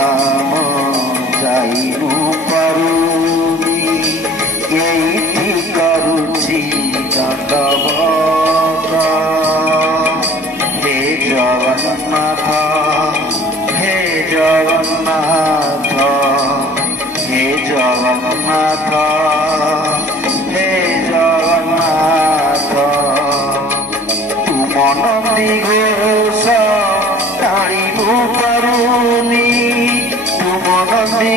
ଧାମ ଯାଇନୁ ପାରୁନି ଏଇଠି କରୁଛି ଦଣ୍ଡବତ ହେ ଜଗନ୍ନାଥ ହେ ଜଗନ୍ନାଥ ହେ ଜଗନ୍ନାଥ ହେ ଜଗନ୍ନାଥ ତୁମ ନନ୍ଦୀ ଘୋଷ টাଣିব পারুনি তুম নন্দী